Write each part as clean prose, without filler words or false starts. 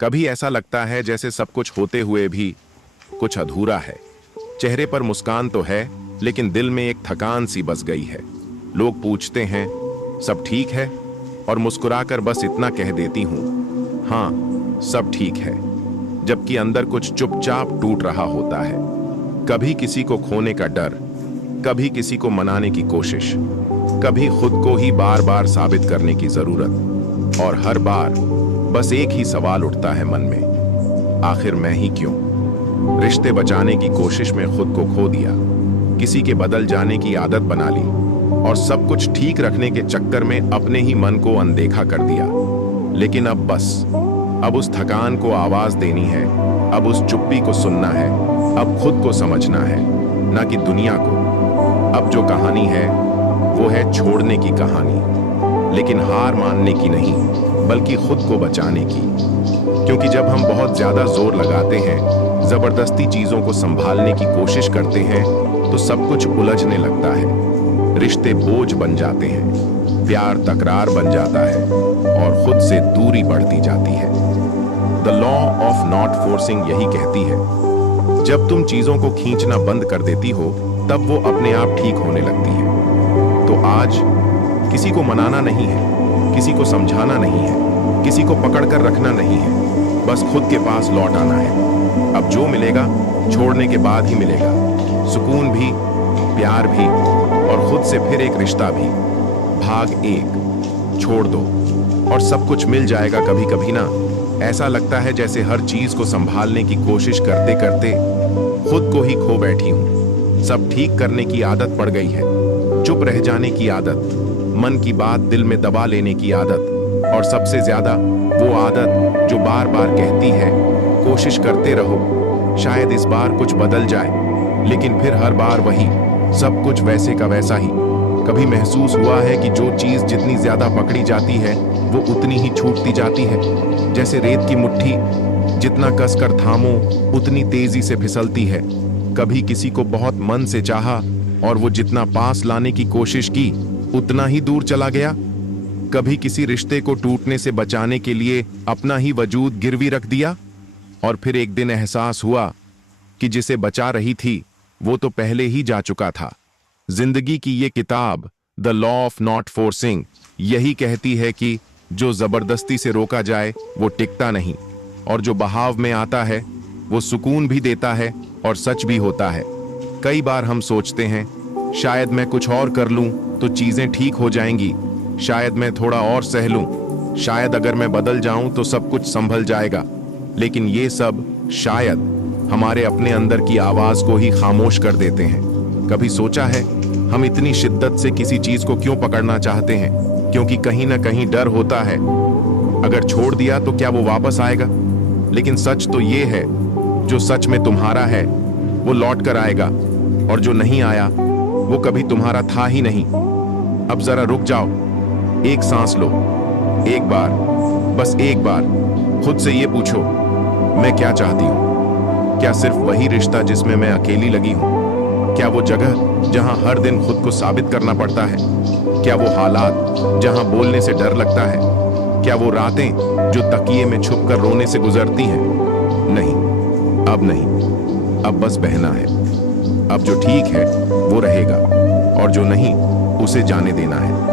कभी ऐसा लगता है जैसे सब कुछ होते हुए भी कुछ अधूरा है। चेहरे पर मुस्कान तो है, लेकिन दिल में एक थकान सी बस गई है। लोग पूछते हैं, सब ठीक है? और मुस्कुराकर बस इतना कह देती हूँ, हाँ, सब ठीक है। जबकि अंदर कुछ चुपचाप टूट रहा होता है। कभी किसी को खोने का डर, कभी किसी को मनाने की कोशिश, कभी खुद को ही बार बार साबित करने की जरूरत। और हर बार बस एक ही सवाल उठता है मन में, आखिर मैं ही क्यों? रिश्ते बचाने की कोशिश में खुद को खो दिया, किसी के बदल जाने की आदत बना ली, और सब कुछ ठीक रखने के चक्कर में अपने ही मन को अनदेखा कर दिया। लेकिन अब बस, अब उस थकान को आवाज देनी है, अब उस चुप्पी को सुनना है, अब खुद को समझना है, ना कि दुनिया को। अब जो कहानी है वो है छोड़ने की कहानी, लेकिन हार मानने की नहीं, बल्कि खुद को बचाने की। क्योंकि जब हम बहुत ज्यादा जोर लगाते हैं, जबरदस्ती चीजों को संभालने की कोशिश करते हैं, तो सब कुछ उलझने लगता है। रिश्ते बोझ बन जाते हैं, प्यार तकरार बन जाता है, और खुद से दूरी बढ़ती जाती है। The law of not forcing यही कहती है, जब तुम चीजों को खींचना बंद कर देती हो, तब वो अपने आप ठीक होने लगती है। तो आज किसी को मनाना नहीं है, किसी को समझाना नहीं है, किसी को पकड़ कर रखना नहीं है, बस खुद के पास लौट आना है। अब जो मिलेगा छोड़ने के बाद ही मिलेगा, सुकून भी, प्यार भी, और खुद से फिर एक रिश्ता भी। भाग 1, छोड़ दो और सब कुछ मिल जाएगा। कभी कभी ना ऐसा लगता है जैसे हर चीज को संभालने की कोशिश करते करते खुद को ही खो बैठी हूं। सब ठीक करने की आदत पड़ गई है, चुप रह जाने की आदत, मन की बात दिल में दबा लेने की आदत, और सबसे ज्यादा वो आदत जो बार बार कहती है, कोशिश करते रहो, शायद इस बार कुछ बदल जाए। लेकिन फिर हर बार वही, सब कुछ वैसे का वैसा ही। कभी महसूस हुआ है कि जो चीज जितनी ज्यादा पकड़ी जाती है, वो उतनी ही छूटती जाती है। जैसे रेत की मुट्ठी, जितना कसकर थामो उतनी तेजी से फिसलती है। कभी किसी को बहुत मन से चाहा, और वो जितना पास लाने की कोशिश की, उतना ही दूर चला गया। कभी किसी रिश्ते को टूटने से बचाने के लिए अपना ही वजूद गिरवी रख दिया, और फिर एक दिन एहसास हुआ कि जिसे बचा रही थी वो तो पहले ही जा चुका था। जिंदगी की ये किताब the law of not forcing यही कहती है कि जो जबरदस्ती से रोका जाए वो टिकता नहीं, और जो बहाव में आता है वो सुकून भी देता है और सच भी होता है। कई बार हम सोचते हैं, शायद मैं कुछ और कर लूं तो चीजें ठीक हो जाएंगी, शायद मैं थोड़ा और सह लूं, शायद अगर मैं बदल जाऊं तो सब कुछ संभल जाएगा। लेकिन ये सब शायद हमारे अपने अंदर की आवाज को ही खामोश कर देते हैं। कभी सोचा है, हम इतनी शिद्दत से किसी चीज को क्यों पकड़ना चाहते हैं? क्योंकि कहीं ना कहीं डर होता है, अगर छोड़ दिया तो क्या वो वापस आएगा? लेकिन सच तो ये है, जो सच में तुम्हारा है वो लौट कर आएगा, और जो नहीं आया वो कभी तुम्हारा था ही नहीं। अब जरा रुक जाओ, एक सांस लो, एक बार, बस एक बार खुद से ये पूछो, मैं क्या चाहती हूँ? क्या सिर्फ वही रिश्ता जिसमें मैं अकेली लगी हूँ? क्या वो जगह जहां हर दिन खुद को साबित करना पड़ता है? क्या वो हालात जहां बोलने से डर लगता है? क्या वो रातें जो तकिए में छुपकर रोने से गुजरती हैं? नहीं, अब नहीं, अब बस बहना है। अब जो ठीक है वो रहेगा, और जो नहीं उसे जाने देना है।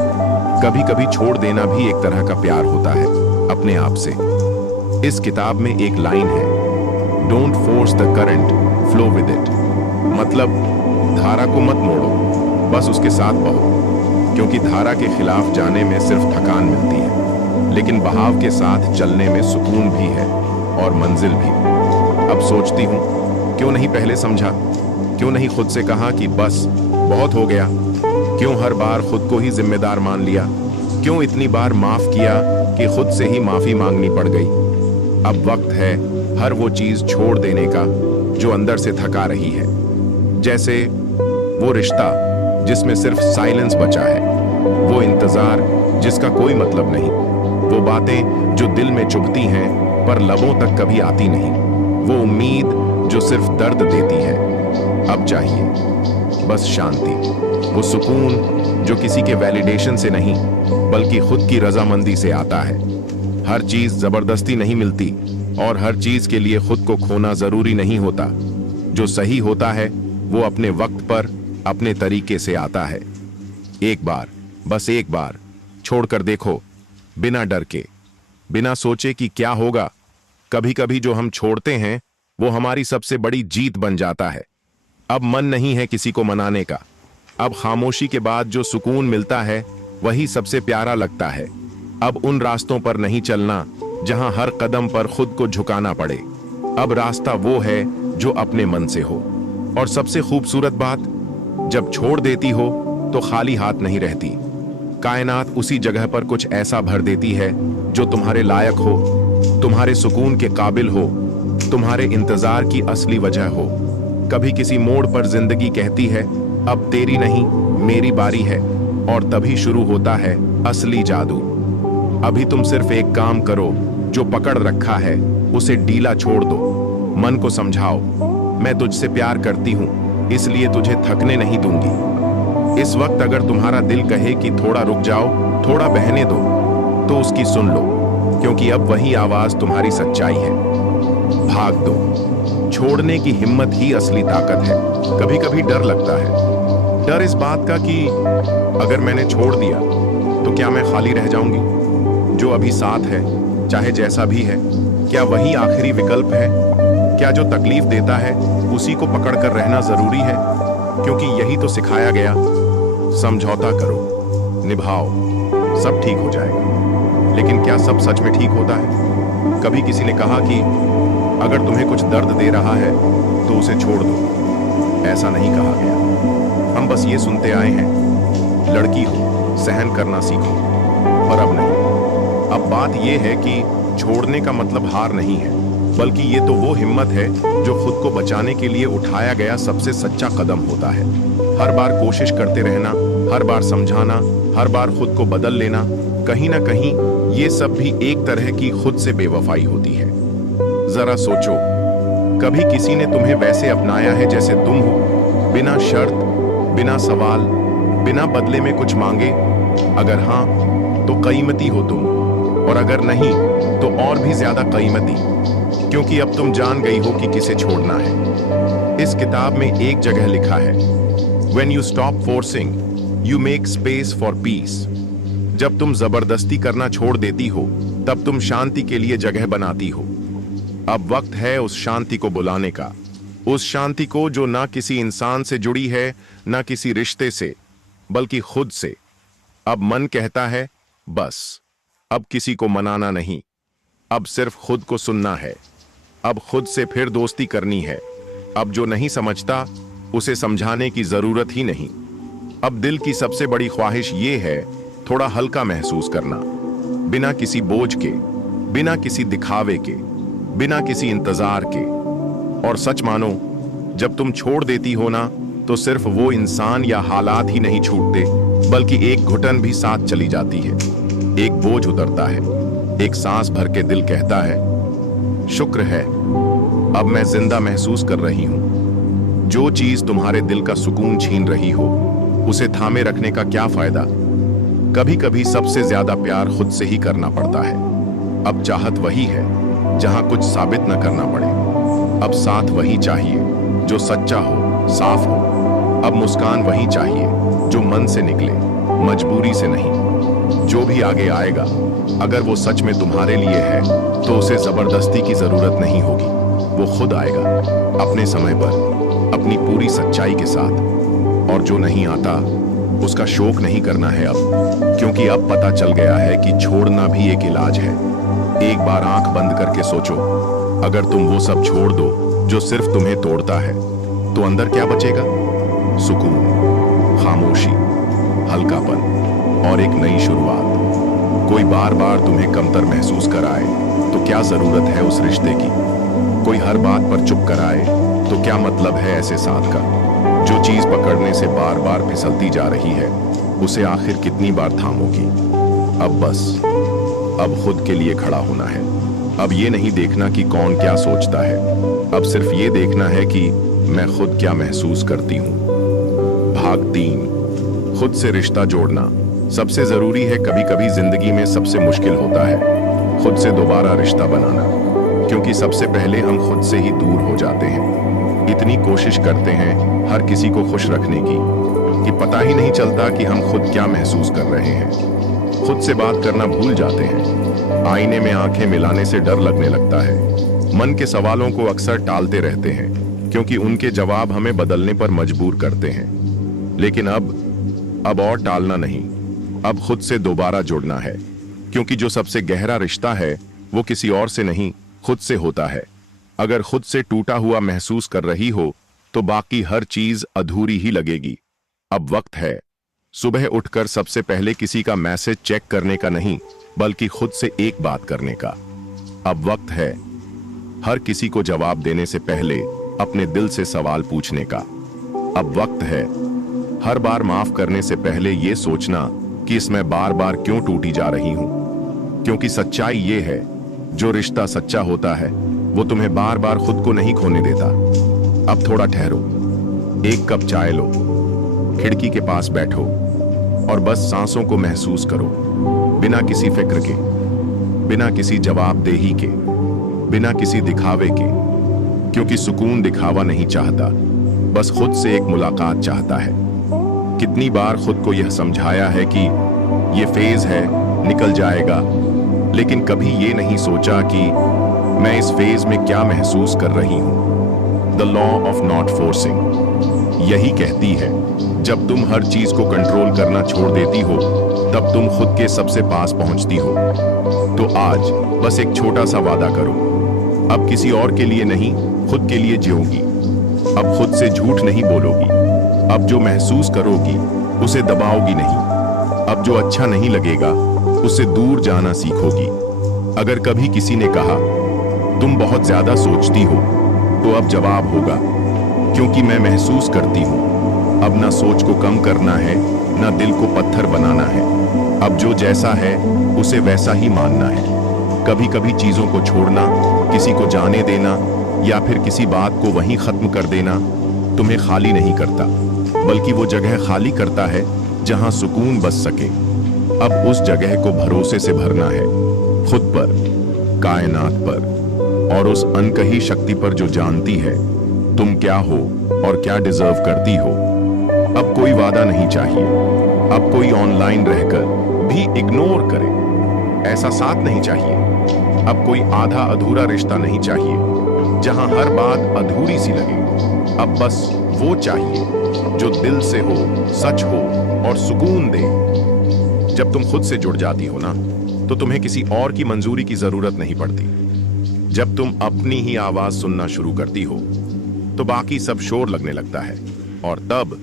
कभी कभी छोड़ देना भी एक तरह का प्यार होता है अपने आप से। इस किताब में एक लाइन है, don't force the current, flow with it. मतलब धारा को मत मोड़ो, बस उसके साथ बहो। क्योंकि धारा के खिलाफ जाने में सिर्फ थकान मिलती है, लेकिन बहाव के साथ चलने में सुकून भी है, और मंजिल भी। अब सोचती हूँ, क्यों नहीं पहले समझा? क्यों नहीं खुद से कहा कि बस बहुत हो गया? क्यों हर बार खुद को ही जिम्मेदार मान लिया? क्यों इतनी बार माफ किया कि खुद से ही माफी मांगनी पड़ गई? अब वक्त है हर वो चीज छोड़ देने का जो अंदर से थका रही है। जैसे वो रिश्ता जिसमें सिर्फ साइलेंस बचा है, वो इंतजार जिसका कोई मतलब नहीं, वो बातें जो दिल में चुभती हैं पर लबों तक कभी आती नहीं, वो उम्मीद जो सिर्फ दर्द देती है। अब चाहिए बस शांति, वो सुकून जो किसी के वैलिडेशन से नहीं बल्कि खुद की रजामंदी से आता है। हर चीज जबरदस्ती नहीं मिलती, और हर चीज के लिए खुद को खोना जरूरी नहीं होता। जो सही होता है वो अपने वक्त पर अपने तरीके से आता है। एक बार, बस एक बार छोड़कर देखो, बिना डर के, बिना सोचे कि क्या होगा। कभी कभी जो हम छोड़ते हैं वो हमारी सबसे बड़ी जीत बन जाता है। अब मन नहीं है किसी को मनाने का। अब खामोशी के बाद जो सुकून मिलता है वही सबसे प्यारा लगता है। अब उन रास्तों पर नहीं चलना जहां हर कदम पर खुद को झुकाना पड़े। अब रास्ता वो है जो अपने मन से हो। और सबसे खूबसूरत बात, जब छोड़ देती हो तो खाली हाथ नहीं रहती। कायनात उसी जगह पर कुछ ऐसा भर देती है जो तुम्हारे लायक हो, तुम्हारे सुकून के काबिल हो, तुम्हारे इंतजार की असली वजह हो। कभी किसी मोड़ पर जिंदगी कहती है अब तेरी नहीं मेरी बारी है, और तभी शुरू होता है असली जादू। अभी तुम सिर्फ एक काम करो, जो पकड़ रखा है उसे ढीला छोड़ दो। मन को समझाओ, मैं तुझसे प्यार करती हूं इसलिए तुझे थकने नहीं दूंगी। इस वक्त अगर तुम्हारा दिल कहे कि थोड़ा रुक जाओ, थोड़ा बहने दो, तो उसकी सुन लो, क्योंकि अब वही आवाज तुम्हारी सच्चाई है। भाग दो। छोड़ने की हिम्मत ही असली ताकत है। कभी कभी डर लगता है, डर इस बात का कि अगर मैंने छोड़ दिया तो क्या मैं खाली रह जाऊंगी। जो अभी साथ है, चाहे जैसा भी है, क्या वही आखिरी विकल्प है? क्या जो तकलीफ देता है उसी को पकड़कर रहना जरूरी है? क्योंकि यही तो सिखाया गया, समझौता करो, निभाओ, सब ठीक हो जाएगा। लेकिन क्या सब सच में ठीक होता है? कभी किसी ने कहा कि अगर तुम्हें कुछ दर्द दे रहा है तो उसे छोड़ दो। ऐसा नहीं कहा गया। हम बस ये सुनते आए हैं, लड़की हो, सहन करना सीखो। पर अब नहीं। अब बात यह है कि छोड़ने का मतलब हार नहीं है, बल्कि ये तो वो हिम्मत है जो खुद को बचाने के लिए उठाया गया सबसे सच्चा कदम होता है। हर बार कोशिश करते रहना, हर बार समझाना, हर बार खुद को बदल लेना, कहीं ना कहीं ये सब भी एक तरह की खुद से बेवफाई होती है। जरा सोचो, कभी किसी ने तुम्हें वैसे अपनाया है जैसे तुम हो, बिना शर्त, बिना सवाल, बिना बदले में कुछ मांगे? अगर हाँ तो कीमती हो तुम, और अगर नहीं तो और भी ज्यादा कीमती, क्योंकि अब तुम जान गई हो कि किसे छोड़ना है। इस किताब में एक जगह लिखा है, When you stop forcing, you make space for peace। जब तुम जबरदस्ती करना छोड़ देती हो तब तुम शांति के लिए जगह बनाती हो। अब वक्त है उस शांति को बुलाने का, उस शांति को जो ना किसी इंसान से जुड़ी है, ना किसी रिश्ते से, बल्कि खुद से। अब मन कहता है बस, अब किसी को मनाना नहीं, अब सिर्फ खुद को सुनना है। अब खुद से फिर दोस्ती करनी है। अब जो नहीं समझता उसे समझाने की जरूरत ही नहीं। अब दिल की सबसे बड़ी ख्वाहिश ये है, थोड़ा हल्का महसूस करना, बिना किसी बोझ के, बिना किसी दिखावे के, बिना किसी इंतजार के। और सच मानो, जब तुम छोड़ देती हो ना, तो सिर्फ वो इंसान या हालात ही नहीं छूटते, बल्कि एक घुटन भी साथ चली जाती है। एक बोझ उतरता है, एक सांस भर के दिल कहता है शुक्र है, अब मैं जिंदा महसूस कर रही हूं। जो चीज तुम्हारे दिल का सुकून छीन रही हो, उसे थामे रखने का क्या फायदा? कभी कभी सबसे ज्यादा प्यार खुद से ही करना पड़ता है। अब चाहत वही है जहां कुछ साबित न करना पड़े। अब साथ वही चाहिए जो सच्चा हो, साफ हो। अब मुस्कान वही चाहिए जो मन से निकले, मजबूरी से नहीं। जो भी आगे आएगा, अगर वो सच में तुम्हारे लिए है तो उसे जबरदस्ती की जरूरत नहीं होगी। वो खुद आएगा, अपने समय पर, अपनी पूरी सच्चाई के साथ। और जो नहीं आता उसका शोक नहीं करना है अब, क्योंकि अब पता चल गया है कि छोड़ना भी एक इलाज है। एक बार आंख बंद करके सोचो, अगर तुम वो सब छोड़ दो जो सिर्फ तुम्हें तोड़ता है, तो अंदर क्या बचेगा? सुकून, खामोशी, हल्कापन और एक नई शुरुआत। कोई बार बार तुम्हें कमतर महसूस कराए तो क्या जरूरत है उस रिश्ते की? कोई हर बात पर चुप कराए तो क्या मतलब है ऐसे साथ का? जो चीज पकड़ने से बार बार फिसलती जा रही है, उसे आखिर कितनी बार थामोगी? अब बस, अब खुद के लिए खड़ा होना है। अब ये नहीं देखना कि कौन क्या सोचता है, अब सिर्फ ये देखना है कि मैं खुद क्या महसूस करती हूँ। भाग 3, खुद से रिश्ता जोड़ना सबसे जरूरी है। कभी कभी जिंदगी में सबसे मुश्किल होता है खुद से दोबारा रिश्ता बनाना। क्योंकि सबसे पहले हम खुद से ही दूर हो जाते हैं। इतनी कोशिश करते हैं हर किसी को खुश रखने की कि पता ही नहीं चलता कि हम खुद क्या महसूस कर रहे हैं। खुद से बात करना भूल जाते हैं। आईने में आंखें मिलाने से डर लगने लगता है। मन के सवालों को अक्सर टालते रहते हैं क्योंकि उनके जवाब हमें बदलने पर मजबूर करते हैं। लेकिन अब और टालना नहीं, अब खुद से दोबारा जुड़ना है, क्योंकि जो सबसे गहरा रिश्ता है वो किसी और से नहीं, खुद से होता है। अगर खुद से टूटा हुआ महसूस कर रही हो तो बाकी हर चीज अधूरी ही लगेगी। अब वक्त है सुबह उठकर सबसे पहले किसी का मैसेज चेक करने का नहीं, बल्कि खुद से एक बात करने का। अब वक्त है हर किसी को जवाब देने से पहले अपने दिल से सवाल पूछने का। अब वक्त है हर बार माफ करने से पहले यह सोचना कि इसमें बार बार क्यों टूटी जा रही हूं। क्योंकि सच्चाई ये है, जो रिश्ता सच्चा होता है वो तुम्हें बार बार खुद को नहीं खोने देता। अब थोड़ा ठहरो, एक कप चाय लो, खिड़की के पास बैठो और बस सांसों को महसूस करो, बिना किसी फिक्र के, बिना किसी जवाबदेही के, बिना किसी दिखावे के। क्योंकि सुकून दिखावा नहीं चाहता, बस खुद से एक मुलाकात चाहता है। कितनी बार खुद को यह समझाया है कि यह फेज है, निकल जाएगा, लेकिन कभी यह नहीं सोचा कि मैं इस फेज में क्या महसूस कर रही हूं। The law of not forcing यही कहती है, जब तुम हर चीज को कंट्रोल करना छोड़ देती हो तब तुम खुद के सबसे पास पहुंचती हो। तो आज बस एक छोटा सा वादा करो, अब किसी और के लिए नहीं, खुद के लिए जियोगी। अब खुद से झूठ नहीं बोलोगी। अब जो महसूस करोगी उसे दबाओगी नहीं। अब जो अच्छा नहीं लगेगा उससे दूर जाना सीखोगी। अगर कभी किसी ने कहा तुम बहुत ज्यादा सोचती हो, तो अब जवाब होगा क्योंकि मैं महसूस करती हूं। अब ना सोच को कम करना है, ना दिल को पत्थर बनाना है। अब जो जैसा है उसे वैसा ही मानना है। कभी कभी चीजों को छोड़ना, किसी को जाने देना या फिर किसी बात को वहीं खत्म कर देना तुम्हें खाली नहीं करता, बल्कि वो जगह खाली करता है जहां सुकून बस सके। अब उस जगह को भरोसे से भरना है, खुद पर, कायनात पर और उस अनकही शक्ति पर जो जानती है तुम क्या हो और क्या डिजर्व करती हो। अब कोई वादा नहीं चाहिए, अब कोई ऑनलाइन रहकर भी इग्नोर करे ऐसा साथ नहीं चाहिए। अब कोई आधा अधूरा रिश्ता नहीं चाहिए जहां हर बात अधूरी सी लगे। अब बस वो चाहिए जो दिल से हो, सच हो और सुकून दे। जब तुम खुद से जुड़ जाती हो ना, तो तुम्हें किसी और की मंजूरी की जरूरत नहीं पड़ती। जब तुम अपनी ही आवाज सुनना शुरू करती हो तो बाकी सब शोर लगने लगता है और तब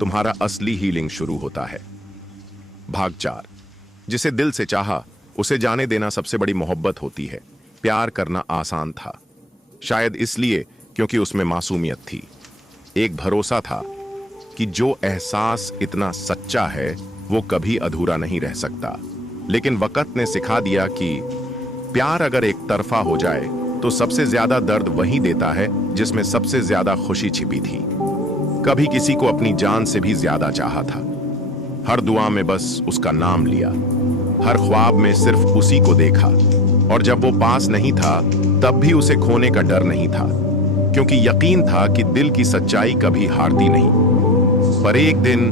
तुम्हारा असली हीलिंग शुरू होता है। भाग 4। जिसे दिल से चाहा उसे जाने देना सबसे बड़ी मोहब्बत होती है। प्यार करना आसान था, शायद इसलिए क्योंकि उसमें मासूमियत थी। एक भरोसा था कि जो एहसास इतना सच्चा है वो कभी अधूरा नहीं रह सकता। लेकिन वक्त ने सिखा दिया कि प्यार अगर एक तरफा हो जाए तो सबसे ज्यादा दर्द वही देता है जिसमें सबसे ज्यादा खुशी छिपी थी। कभी किसी को अपनी जान से भी ज्यादा चाहा था। हर दुआ में बस उसका नाम लिया, हर ख्वाब में सिर्फ उसी को देखा, और जब वो पास नहीं था तब भी उसे खोने का डर नहीं था, क्योंकि यकीन था कि दिल की सच्चाई कभी हारती नहीं। पर एक दिन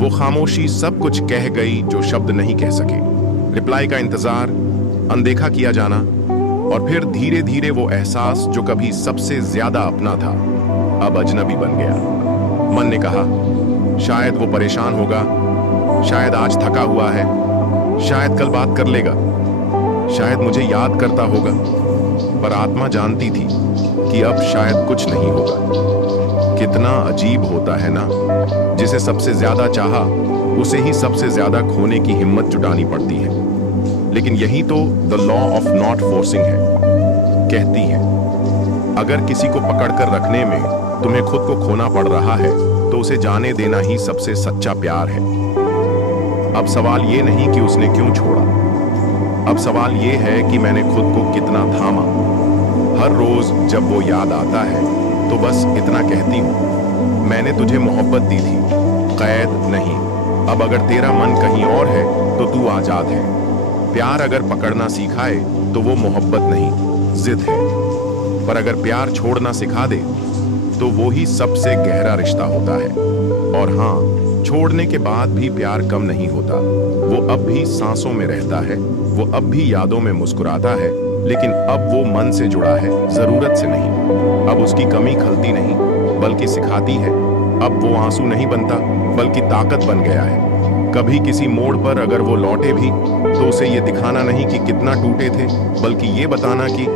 वो खामोशी सब कुछ कह गई जो शब्द नहीं कह सके। रिप्लाई का इंतजार, अनदेखा किया जाना और फिर धीरे धीरे वो एहसास जो कभी सबसे ज्यादा अपना था अब अजनबी बन गया। मन ने कहा शायद वो परेशान होगा, शायद आज थका हुआ है, शायद कल बात कर लेगा, शायद मुझे याद करता होगा। पर आत्मा जानती थी कि अब शायद कुछ नहीं होगा। कितना अजीब होता है ना, जिसे सबसे ज्यादा चाहा उसे ही सबसे ज्यादा खोने की हिम्मत जुटानी पड़ती है। लेकिन यही तो the law of not forcing है। कहती है अगर किसी को पकड़कर रखने में तुम्हें खुद को खोना पड़ रहा है तो उसे जाने देना ही सबसे सच्चा प्यार है। अब सवाल ये नहीं कि उसने क्यों छोड़ा, अब सवाल ये है कि मैंने खुद को कितना थामा। हर रोज जब वो याद आता है तो बस इतना कहती हूँ, मैंने तुझे मोहब्बत दी थी, कैद नहीं। अब अगर तेरा मन कहीं और है तो तू आजाद है। प्यार अगर पकड़ना सिखाए तो वो मोहब्बत नहीं, जिद है। पर अगर प्यार छोड़ना सिखा दे तो वो ही सबसे गहरा रिश्ता होता है। और हाँ, छोड़ने के बाद भी प्यार कम नहीं होता। वो अब भी सांसों में रहता है, वो अब भी यादों में मुस्कुराता है, लेकिन अब वो मन से जुड़ा है, जरूरत से नहीं। अब उसकी कमी खलती नहीं बल्कि सिखाती है। अब वो आंसू नहीं बनता बल्कि ताकत बन गया है। कभी किसी मोड़ पर अगर वो लौटे भी तो उसे ये दिखाना नहीं कि कितना टूटे थे, बल्कि ये बताना कि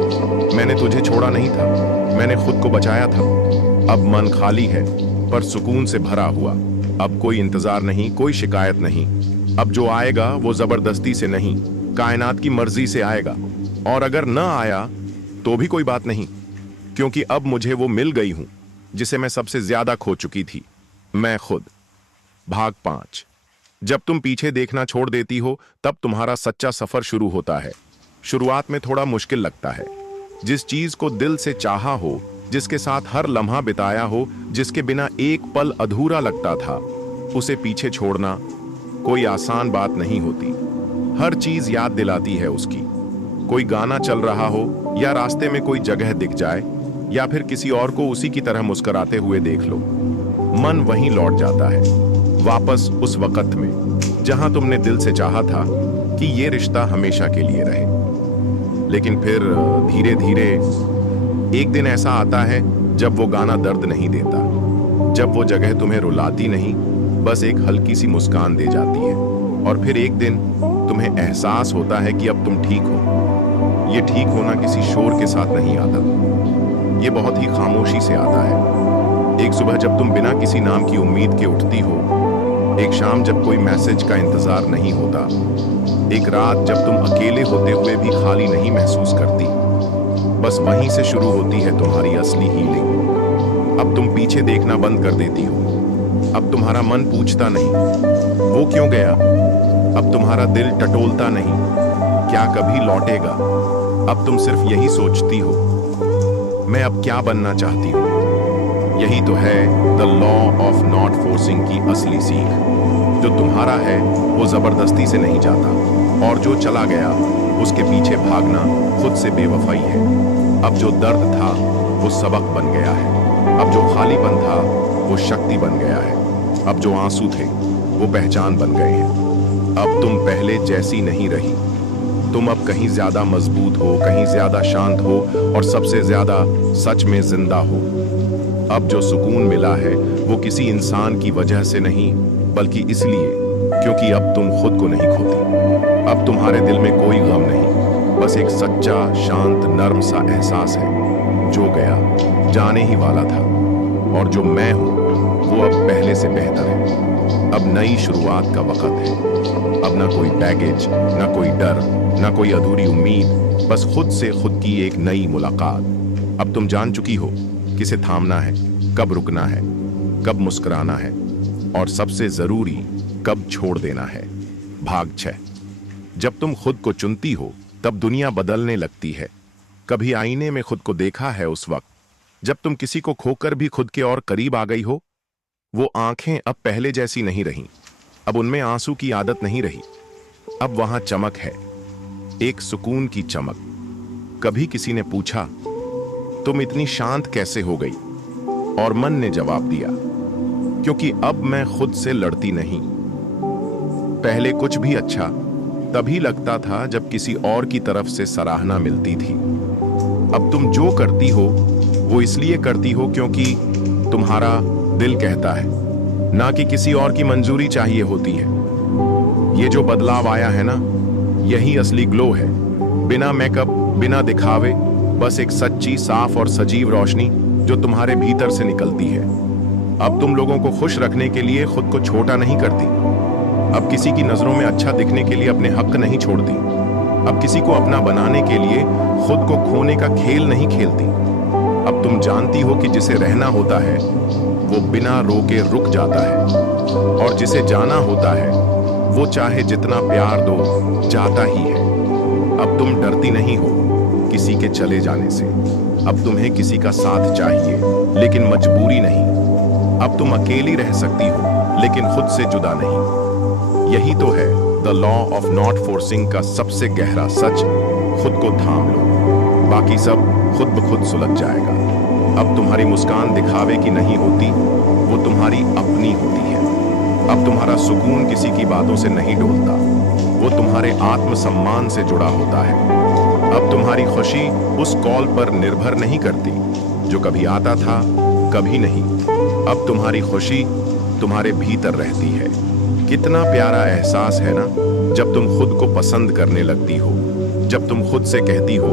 मैंने तुझे छोड़ा नहीं था, मैंने खुद को बचाया था। अब मन खाली है पर सुकून से भरा हुआ। अब कोई इंतजार नहीं, कोई शिकायत नहीं। अब जो आएगा वो जबरदस्ती से नहीं, कायनात की मर्जी से आएगा। और अगर न आया तो भी कोई बात नहीं, क्योंकि अब मुझे वो मिल गई हूं जिसे मैं सबसे ज्यादा खो चुकी थी, मैं खुद। भाग 5। जब तुम पीछे देखना छोड़ देती हो तब तुम्हारा सच्चा सफर शुरू होता है। शुरुआत में थोड़ा मुश्किल लगता है। जिस चीज को दिल से चाहा हो, जिसके साथ हर लम्हा बिताया हो, जिसके बिना एक पल अधूरा लगता था, उसे पीछे छोड़ना कोई आसान बात नहीं होती। हर चीज याद दिलाती है उसकी। कोई गाना चल रहा हो या रास्ते में कोई जगह दिख जाए या फिर किसी और को उसी की तरह मुस्कुराते हुए देख लो, मन वहीं लौट जाता है, वापस उस वक्त में जहां तुमने दिल से चाहा था कि ये रिश्ता हमेशा के लिए रहे। लेकिन फिर धीरे धीरे एक दिन ऐसा आता है जब वो गाना दर्द नहीं देता, जब वो जगह तुम्हें रुलाती नहीं, बस एक हल्की सी मुस्कान दे जाती है। और फिर एक दिन तुम्हें एहसास होता है कि अब तुम ठीक हो। ये ठीक होना किसी शोर के साथ नहीं आता, ये बहुत ही खामोशी से आता है। एक सुबह जब तुम बिना किसी नाम की उम्मीद के उठती हो, एक शाम जब कोई मैसेज का इंतजार नहीं होता, एक रात जब तुम अकेले होते हुए भी खाली नहीं महसूस करती, बस वहीं से शुरू होती है तुम्हारी असली हीलिंग। अब तुम पीछे देखना बंद कर देती हो। अब तुम्हारा मन पूछता नहीं वो क्यों गया, अब तुम्हारा दिल टटोलता नहीं क्या कभी लौटेगा। अब तुम सिर्फ यही सोचती हो, मैं अब क्या बनना चाहती हूँ। यही तो है the law of not forcing की असली सीख। जो तुम्हारा है वो जबरदस्ती से नहीं जाता, और जो चला गया उसके पीछे भागना खुद से बेवफाई है। अब जो दर्द था वो सबक बन गया है, अब जो खालीपन था वो शक्ति बन गया है, अब जो आंसू थे वो पहचान बन गए हैं। अब तुम पहले जैसी नहीं रही, तुम अब कहीं ज्यादा मजबूत हो, कहीं ज्यादा शांत हो, और सबसे ज्यादा सच में जिंदा हो। अब जो सुकून मिला है वो किसी इंसान की वजह से नहीं, बल्कि इसलिए क्योंकि अब तुम खुद को नहीं खोती। अब तुम्हारे दिल में कोई गम नहीं, बस एक सच्चा शांत नर्म सा एहसास है, जो गया जाने ही वाला था, और जो मैं हूं वो अब पहले से बेहतर है। अब नई शुरुआत का वक्त है। अब ना कोई बैगेज, ना कोई डर, ना कोई अधूरी उम्मीद, बस खुद से खुद की एक नई मुलाकात। अब तुम जान चुकी हो किसे थामना है, कब रुकना है, कब मुस्कुराना है, और सबसे जरूरी कब छोड़ देना है। भाग 6। जब तुम खुद को चुनती हो तब दुनिया बदलने लगती है। कभी आईने में खुद को देखा है उस वक्त जब तुम किसी को खोकर भी खुद के और करीब आ गई हो। वो आंखें अब पहले जैसी नहीं रहीं, अब उनमें आंसू की आदत नहीं रही। अब वहां चमक है, एक सुकून की चमक। कभी किसी ने पूछा तुम इतनी शांत कैसे हो गई, और मन ने जवाब दिया क्योंकि अब मैं खुद से लड़ती नहीं। पहले कुछ भी अच्छा तभी लगता था जब किसी और की तरफ से सराहना मिलती थी। अब तुम जो करती हो वो इसलिए करती हो क्योंकि तुम्हारा दिल कहता है, ना कि किसी और की मंजूरी चाहिए होती है। ये जो बदलाव आया है ना, यही असली ग्लो है। बिना मेकअप, बिना दिखावे, बस एक सच्ची, साफ और सजीव रोशनी जो तुम्हारे भीतर से निकलती है। अब तुम लोगों को खुश रखने के लिए खुद को छोटा नहीं करती। अब किसी की नजरों में अच्छा दिखने के लिए अपने हक नहीं छोड़ती। अब किसी को अपना बनाने के लिए खुद को खोने का खेल नहीं खेलती। अब तुम जानती हो कि जिसे रहना होता है वो बिना रोके रुक जाता है, और जिसे जाना होता है वो चाहे जितना प्यार दो जाता ही है। अब तुम डरती नहीं हो किसी के चले जाने से। अब तुम्हें किसी का साथ चाहिए लेकिन मजबूरी नहीं। अब तुम अकेली रह सकती हो लेकिन खुद से जुदा नहीं। यही तो है the law of not forcing का सबसे गहरा सच। खुद को थाम लो, बाकी सब खुद ब खुद सुलझ जाएगा। अब तुम्हारी मुस्कान दिखावे की नहीं होती, वो तुम्हारी अपनी होती है। अब तुम्हारा सुकून किसी की बातों से नहीं डोलता, वो तुम्हारे आत्मसम्मान से जुड़ा होता है। अब तुम्हारी खुशी उस कॉल पर निर्भर नहीं करती जो कभी आता था, कभी नहीं। अब तुम्हारी खुशी तुम्हारे भीतर रहती है। कितना प्यारा एहसास है ना, जब तुम खुद को पसंद करने लगती हो, जब तुम खुद से कहती हो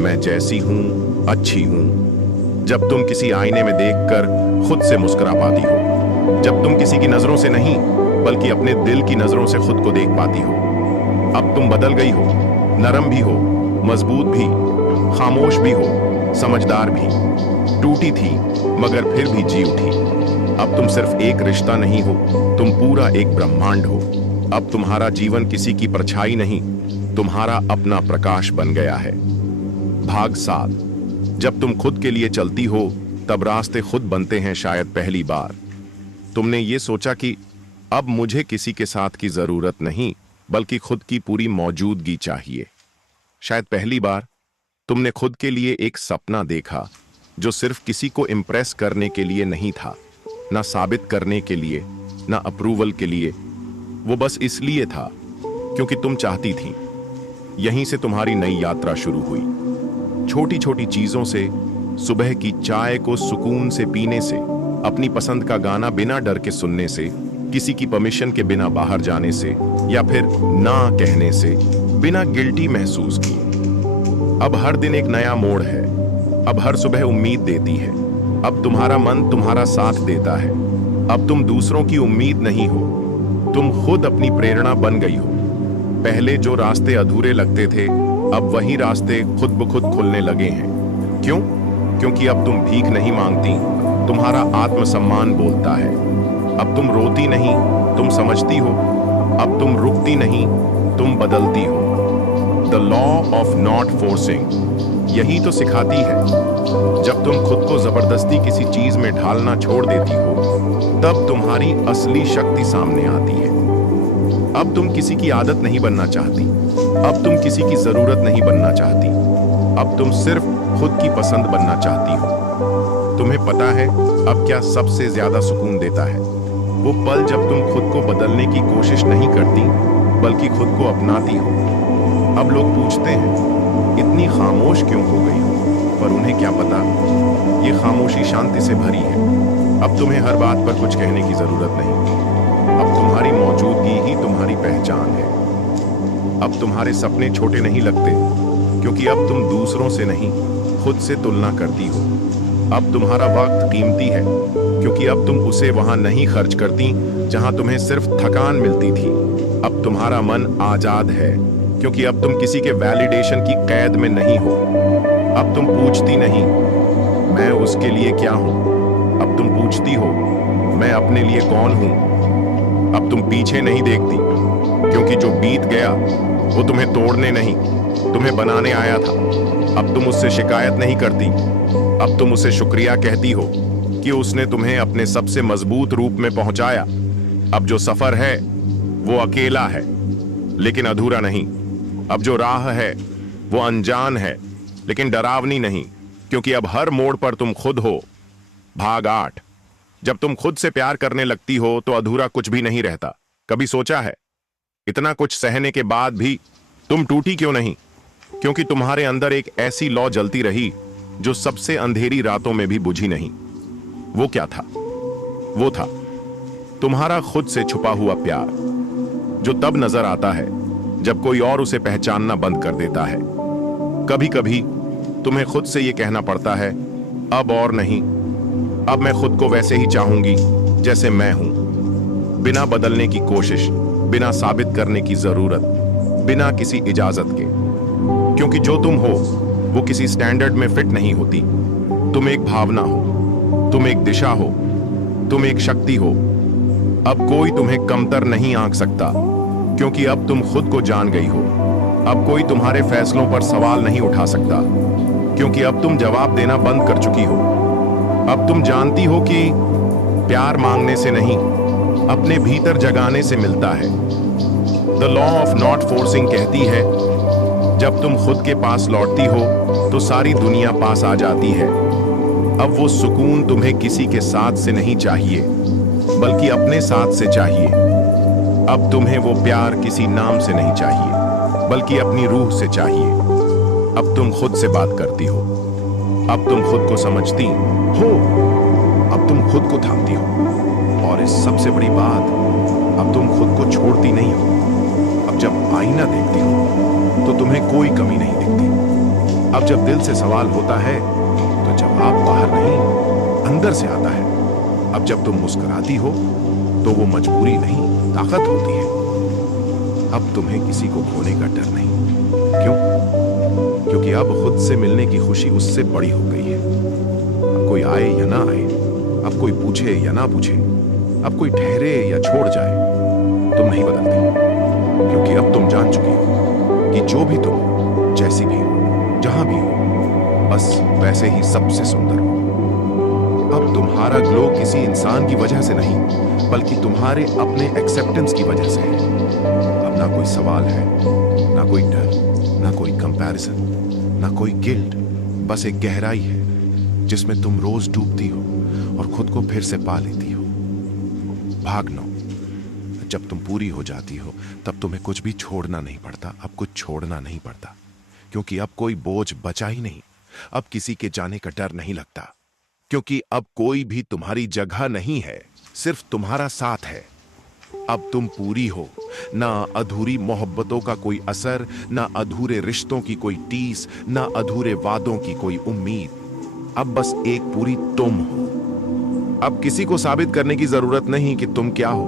मैं जैसी हूं अच्छी हूं, जब तुम किसी आईने में देखकर खुद से मुस्कुरा पाती हो, जब तुम किसी की नजरों से नहीं बल्कि अपने दिल की नजरों से खुद को देख पाती हो। अब तुम बदल गई हो, नरम भी हो, मजबूत भी, खामोश भी हो, समझदार भी। टूटी थी मगर फिर भी जी उठी। अब तुम सिर्फ एक रिश्ता नहीं हो, तुम पूरा एक ब्रह्मांड हो। अब तुम्हारा जीवन किसी की परछाई नहीं, तुम्हारा अपना प्रकाश बन गया है। भाग 7। जब तुम खुद के लिए चलती हो तब रास्ते खुद बनते हैं। शायद पहली बार तुमने ये सोचा कि अब मुझे किसी के साथ की जरूरत नहीं, बल्कि खुद की पूरी मौजूदगी चाहिए। शायद पहली बार तुमने खुद के लिए एक सपना देखा जो सिर्फ किसी को इम्प्रेस करने के लिए नहीं था, ना साबित करने के लिए, ना अप्रूवल के लिए। वो बस इसलिए था क्योंकि तुम चाहती थी। यहीं से तुम्हारी नई यात्रा शुरू हुई। छोटी छोटी चीजों से, सुबह की चाय को सुकून से पीने से, अपनी पसंद का गाना बिना डर के सुनने से, किसी की परमिशन के बिना बाहर जाने से, या फिर ना कहने से, बिना गिल्टी महसूस किए। अब हर दिन एक नया मोड़ है। अब हर सुबह उम्मीद देती है। अब तुम्हारा मन तुम्हारा साथ देता है। अब तुम दूसरों की उम्मीद नहीं हो, तुम खुद अपनी प्रेरणा बन गई हो। पहले जो रास्ते अधूरे लगते थे, अब वही रास्ते खुद ब खुद खुलने लगे हैं। क्यों? क्योंकि अब तुम भीख नहीं मांगती, तुम्हारा आत्मसम्मान बोलता है। अब तुम रोती नहीं, तुम समझती हो। अब तुम रुकती नहीं, तुम बदलती हो। The law of not forcing यही तो सिखाती है। जब तुम खुद को जबरदस्ती किसी चीज में ढालना छोड़ देती हो, तब तुम्हारी असली शक्ति सामने आती है। अब तुम किसी की आदत नहीं बनना चाहती, अब तुम किसी की जरूरत नहीं बनना चाहती, अब तुम सिर्फ खुद की पसंद बनना चाहती हो। तुम्हें पता है अब क्या सबसे ज्यादा सुकून देता है? वो पल जब तुम खुद को बदलने की कोशिश नहीं करती, बल्कि खुद को अपनाती हो। अब लोग पूछते हैं इतनी खामोश क्यों हो गई हो, पर उन्हें क्या पता ये खामोशी शांति से भरी है। अब तुम्हें हर बात पर कुछ कहने की जरूरत नहीं। अब तुम्हारी मौजूदगी ही तुम्हारी पहचान है। अब तुम्हारे सपने छोटे नहीं लगते, क्योंकि अब तुम दूसरों से नहीं, खुद से तुलना करती हो। अब तुम्हारा वक्त कीमती है, क्योंकि अब तुम उसे वहां नहीं खर्च करती जहां तुम्हें सिर्फ थकान मिलती थी। अब तुम्हारा मन आजाद है, क्योंकि अब तुम किसी के वैलिडेशन की कैद में नहीं हो। अब तुम पूछती नहीं मैं उसके लिए क्या हूं, अब तुम पूछती हो मैं अपने लिए कौन हूं। अब तुम पीछे नहीं देखती, क्योंकि जो बीत गया वो तुम्हें तोड़ने नहीं, तुम्हें बनाने आया था। अब तुम उससे शिकायत नहीं करती, अब तुम उसे शुक्रिया कहती हो कि उसने तुम्हें अपने सबसे मजबूत रूप में पहुंचाया। अब जो सफर है वो अकेला है, लेकिन अधूरा नहीं। अब जो राह है वो अनजान है, लेकिन डरावनी नहीं, क्योंकि अब हर मोड़ पर तुम खुद हो। भाग 8। जब तुम खुद से प्यार करने लगती हो तो अधूरा कुछ भी नहीं रहता। कभी सोचा है इतना कुछ सहने के बाद भी तुम टूटी क्यों नहीं? क्योंकि तुम्हारे अंदर एक ऐसी लौ जलती रही जो सबसे अंधेरी रातों में भी बुझी नहीं। वो क्या था? वो था तुम्हारा खुद से छुपा हुआ प्यार, जो तब नजर आता है जब कोई और उसे पहचानना बंद कर देता है। कभी कभी तुम्हें खुद से यह कहना पड़ता है अब और नहीं, अब मैं खुद को वैसे ही चाहूंगी जैसे मैं हूं, बिना बदलने की कोशिश, बिना साबित करने की जरूरत, बिना किसी इजाजत के। क्योंकि जो तुम हो वो किसी स्टैंडर्ड में फिट नहीं होती। तुम एक भावना हो, तुम एक दिशा हो, तुम एक शक्ति हो। अब कोई तुम्हें कमतर नहीं आंक सकता, क्योंकि अब तुम खुद को जान गई हो। अब कोई तुम्हारे फैसलों पर सवाल नहीं उठा सकता, क्योंकि अब तुम जवाब देना बंद कर चुकी हो। अब तुम जानती हो कि प्यार मांगने से नहीं, अपने भीतर जगाने से मिलता है। The law of not forcing कहती है जब तुम खुद के पास लौटती हो तो सारी दुनिया पास आ जाती है। अब वो सुकून तुम्हें किसी के साथ से नहीं चाहिए, बल्कि अपने साथ से चाहिए। अब तुम्हें वो प्यार किसी नाम से नहीं चाहिए, बल्कि अपनी रूह से चाहिए। अब तुम खुद से बात करती हो, अब तुम खुद को समझती हो, अब तुम खुद को थामती हो, और इस सबसे बड़ी बात, अब तुम खुद को छोड़ती नहीं हो। अब जब आईना देखती हो तो तुम्हें कोई कमी नहीं दिखती। अब जब दिल से सवाल होता है तो जवाब बाहर नहीं, अंदर से आता है। अब जब तुम मुस्कुराती हो तो वो मजबूरी नहीं, ताकत होती है। अब तुम्हें किसी को खोने का डर नहीं। क्यों? क्योंकि अब खुद से मिलने की खुशी उससे बड़ी हो गई है। अब कोई आए या ना आए, अब कोई पूछे या ना पूछे, अब कोई ठहरे या छोड़ जाए, तुम नहीं बदलती। क्योंकि अब तुम जान चुकी हो कि जो भी तुम हो, जैसी भी हो, जहां भी हो, बस वैसे ही सबसे सुंदर हो। अब तुम्हारा ग्लो किसी इंसान की वजह से नहीं, बल्कि तुम्हारे अपने एक्सेप्टेंस की वजह से है। अब ना कोई सवाल है, ना कोई डर, ना कोई कंपैरिजन, ना कोई गिल्ट, बस एक गहराई है जिसमें तुम रोज डूबती हो और खुद को फिर से पा लेती हो। भागनो, जब तुम पूरी हो जाती हो तब तुम्हें कुछ भी छोड़ना नहीं पड़ता। अब कुछ छोड़ना नहीं पड़ता, क्योंकि अब कोई बोझ बचा ही नहीं। अब किसी के जाने का डर नहीं लगता, क्योंकि अब कोई भी तुम्हारी जगह नहीं है, सिर्फ तुम्हारा साथ है। अब तुम पूरी हो, ना अधूरी मोहब्बतों का कोई असर, ना अधूरे रिश्तों की कोई टीस, ना अधूरे वादों की कोई उम्मीद। अब बस एक पूरी तुम हो। अब किसी को साबित करने की जरूरत नहीं कि तुम क्या हो,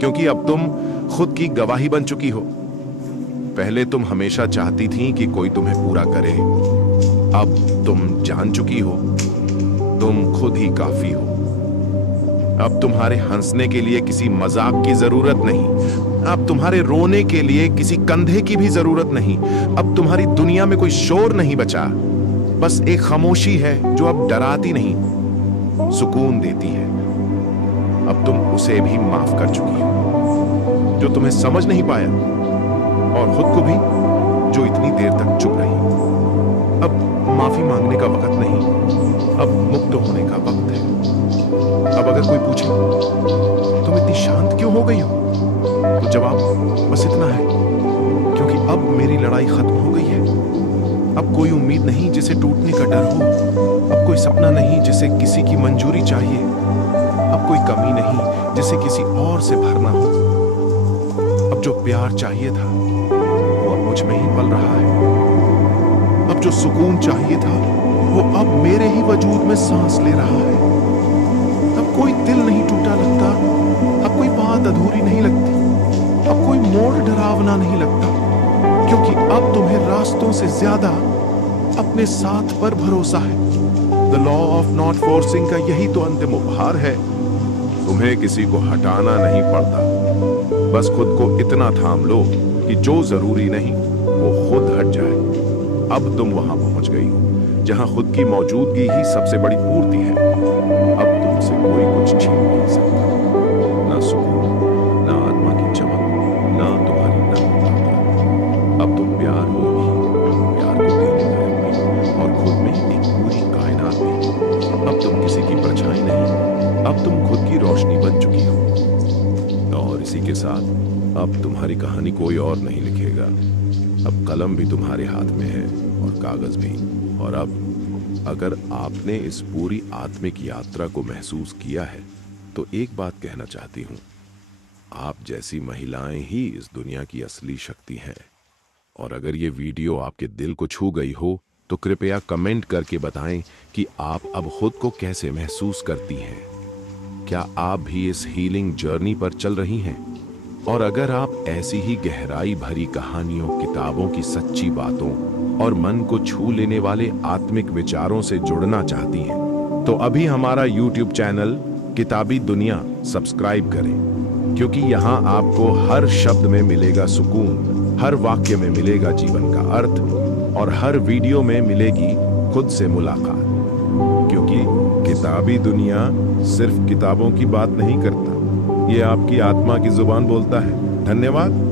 क्योंकि अब तुम खुद की गवाही बन चुकी हो। पहले तुम हमेशा चाहती थी कि कोई तुम्हें पूरा करे, अब तुम जान चुकी हो तुम खुद ही काफी हो। अब तुम्हारे हंसने के लिए किसी मजाक की जरूरत नहीं, अब तुम्हारे रोने के लिए किसी कंधे की भी जरूरत नहीं। अब तुम्हारी दुनिया में कोई शोर नहीं बचा, बस एक खामोशी है जो अब डराती नहीं, सुकून देती है। अब तुम उसे भी माफ कर चुकी हो जो तुम्हें समझ नहीं पाया, और खुद को भी जो इतनी देर तक चुप रही। अब माफी मांगने का वक्त नहीं, अब मुक्त होने का वक्त है। अब अगर कोई पूछे तुम इतनी शांत क्यों हो गई हो, तो जवाब बस इतना है, क्योंकि अब मेरी लड़ाई खत्म हो गई है। अब कोई उम्मीद नहीं जिसे टूटने का डर हो, अब कोई सपना नहीं जिसे किसी की मंजूरी चाहिए, अब कोई कमी नहीं जिसे किसी और से भरना हो। अब जो प्यार चाहिए था वो अब मुझ में ही पल रहा है। अब जो सुकून चाहिए था वो अब मेरे ही वजूद में सांस ले रहा है। अब कोई दिल नहीं टूटा लगता, अब कोई बात अधूरी नहीं लगती, अब कोई मोड़ डरावना नहीं लगता, क्योंकि अब तुम्हें रास्तों से ज्यादा अपने साथ पर भरोसा है। The law of not forcing का यही तो अंतिम उपहार है। तुम्हें किसी को हटाना नहीं पड़ता, बस खुद को इतना थाम लो कि जो जरूरी नहीं वो खुद हट जाए। अब तुम वहां पहुंच गई हो जहां खुद की मौजूदगी ही सबसे बड़ी पूर्ति है। अब तुमसे कोई कुछ छीन नहीं सकता, ना सुकून, ना आत्मा की चमक, ना तुम्हारी नम्रता। अब तुम प्यार हो भी, प्यार को देने लायक भी, और खुद में एक पूरी कायनात भी। अब तुम किसी की परछाई नहीं, अब तुम खुद की रोशनी बन चुकी हो। और इसी के साथ अब तुम्हारी कहानी कोई और नहीं लिखेगा। अब कलम भी तुम्हारे हाथ में है और कागज भी। और अब अगर आपने इस पूरी आत्मिक यात्रा को महसूस किया है तो एक बात कहना चाहती हूं, आप जैसी महिलाएं ही इस दुनिया की असली शक्ति हैं। और अगर ये वीडियो आपके दिल को छू गई हो तो कृपया कमेंट करके बताएं कि आप अब खुद को कैसे महसूस करती हैं। क्या आप भी इस हीलिंग जर्नी पर चल रही हैं? और अगर आप ऐसी ही गहराई भरी कहानियों, किताबों की सच्ची बातों और मन को छू लेने वाले आत्मिक विचारों से जुड़ना चाहती हैं, तो अभी हमारा YouTube चैनल किताबी दुनिया सब्सक्राइब करें, क्योंकि यहाँ आपको हर शब्द में मिलेगा सुकून, हर वाक्य में मिलेगा जीवन का अर्थ, और हर वीडियो में मिलेगी खुद से मुलाकात। क्योंकि किताबी दुनिया सिर्फ किताबों की बात नहीं करता, ये आपकी आत्मा की जुबान बोलता है। धन्यवाद।